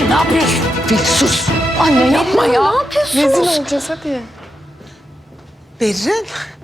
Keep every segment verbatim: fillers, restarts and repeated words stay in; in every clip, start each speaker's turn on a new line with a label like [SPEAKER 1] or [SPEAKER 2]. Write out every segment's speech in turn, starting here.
[SPEAKER 1] Ne yapıyorsun?
[SPEAKER 2] Bir sus.
[SPEAKER 1] Anne yapma ya. Ne yapıyorsunuz?
[SPEAKER 3] Rezil olacağız hadi.
[SPEAKER 4] Berrin.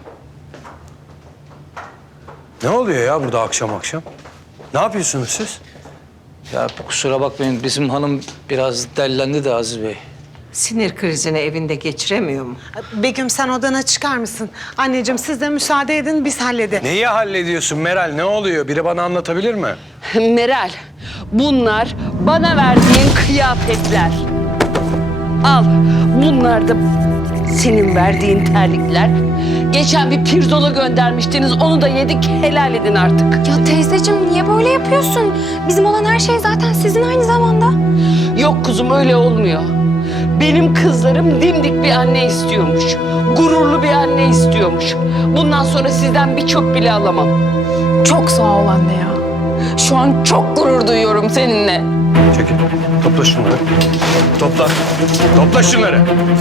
[SPEAKER 5] Ne oluyor ya burada akşam akşam? Ne yapıyorsunuz siz?
[SPEAKER 6] Ya kusura bakmayın bizim hanım biraz dellendi de Aziz Bey.
[SPEAKER 2] Sinir krizini evinde geçiremiyor mu?
[SPEAKER 4] Begüm sen odana çıkar mısın? Anneciğim siz de müsaade edin biz halledelim.
[SPEAKER 5] Neyi hallediyorsun Meral? Ne oluyor? Biri bana anlatabilir mi?
[SPEAKER 7] Meral, bunlar bana verdiğin kıyafetler. Al, bunlar da senin verdiğin terlikler. Geçen bir pirzola göndermiştiniz, onu da yedik, helal edin artık.
[SPEAKER 3] Ya teyzeciğim niye böyle yapıyorsun? Bizim olan her şey zaten sizin aynı zamanda.
[SPEAKER 7] Yok kuzum, öyle olmuyor. Benim kızlarım dimdik bir anne istiyormuş. Gururlu bir anne istiyormuş. Bundan sonra sizden bir çöp bile alamam.
[SPEAKER 3] Çok sağ ol anne ya.
[SPEAKER 7] Şu an çok gurur duyuyorum seninle.
[SPEAKER 5] Çekil. Topla şunları. Topla. Topla şunları.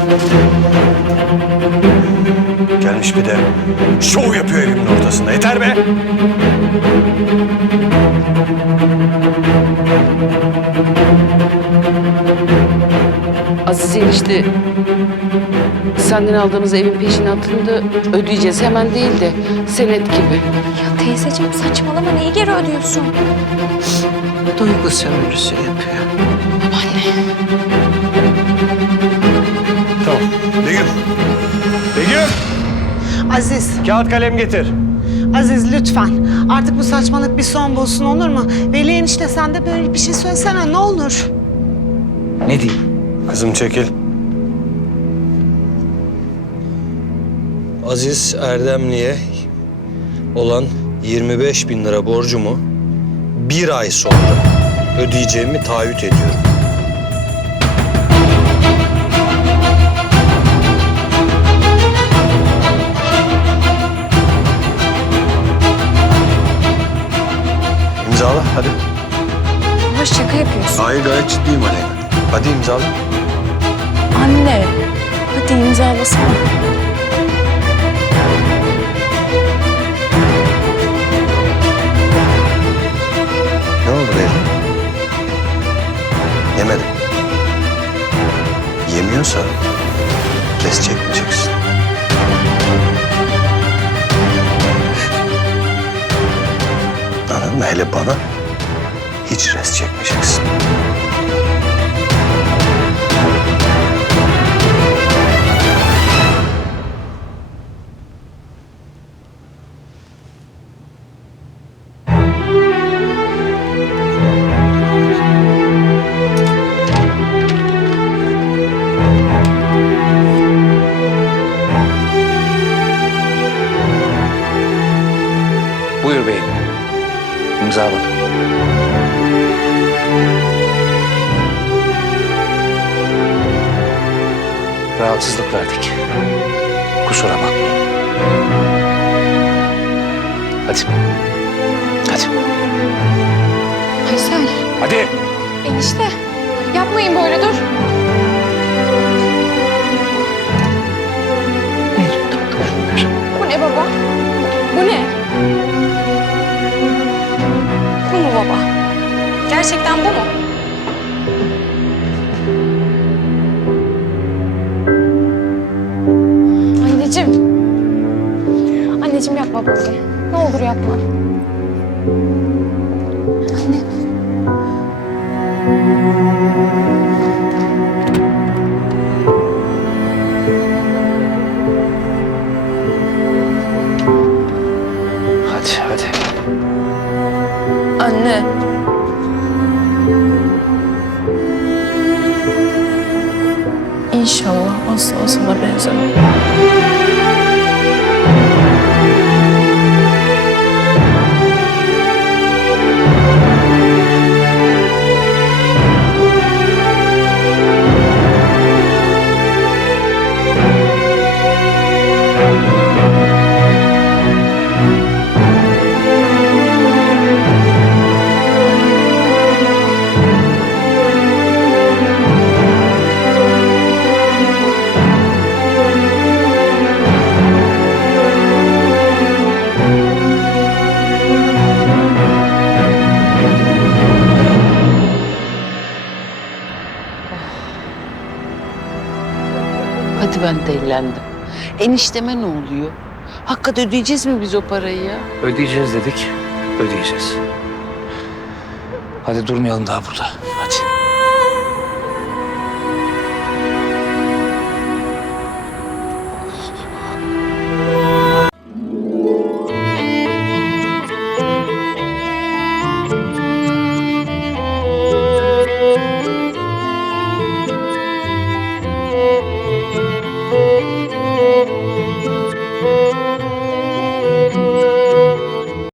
[SPEAKER 5] Gelmiş bir de şov yapıyor evimin ortasında. Yeter be!
[SPEAKER 7] Aziz enişte, senden aldığımız evin peşinatını da ödeyeceğiz. Hemen değil de senet gibi.
[SPEAKER 3] Ya teyzeciğim saçmalama neyi geri ödüyorsun?
[SPEAKER 2] Duygu sömürüsü yapıyor.
[SPEAKER 5] Tamam. Begüm. Begüm!
[SPEAKER 4] Aziz,
[SPEAKER 5] Kağıt kalem getir.
[SPEAKER 4] Aziz lütfen. Artık bu saçmalık bir son bulsun olur mu? Veli enişte sen de böyle bir şey söylesene ne olur.
[SPEAKER 6] Ne diyeyim?
[SPEAKER 5] Kızım çekil.
[SPEAKER 8] Aziz Erdemli'ye olan yirmi beş bin lira borcumu bir ay sonra ödeyeceğimi taahhüt ediyorum.
[SPEAKER 5] İmzala hadi.
[SPEAKER 3] Baba şaka yapıyorsun.
[SPEAKER 5] Hayır gayet ciddiyim Aleyna. Hadi imzala.
[SPEAKER 3] Anne hadi imzalasana.
[SPEAKER 5] Ne oldu Berrin? Yemedim. Yemiyorsa res çekmeyeceksin. Anladın mı? Hele bana hiç res çekmeyeceksin.
[SPEAKER 6] Buyur beyim. İmzaladım. Rahatsızlık verdik. Kusura bakmayın. Hadi. Hadi.
[SPEAKER 3] Aysel.
[SPEAKER 6] Hadi.
[SPEAKER 3] Enişte yapmayın böyle dur. Bu ne baba? Bu ne? Bu mu baba? Gerçekten bu mu? Anneciğim. Anneciğim yapma böyle. Ne olur yapma. Anne.
[SPEAKER 6] Hadi, hadi.
[SPEAKER 3] Anne. İnşallah asla sana benzemem.
[SPEAKER 7] Hadi ben dellendim. Enişteme ne oluyor? Hakikaten ödeyeceğiz mi biz o parayı ya?
[SPEAKER 6] Ödeyeceğiz dedik, ödeyeceğiz. Hadi durmayalım daha burada. Hadi.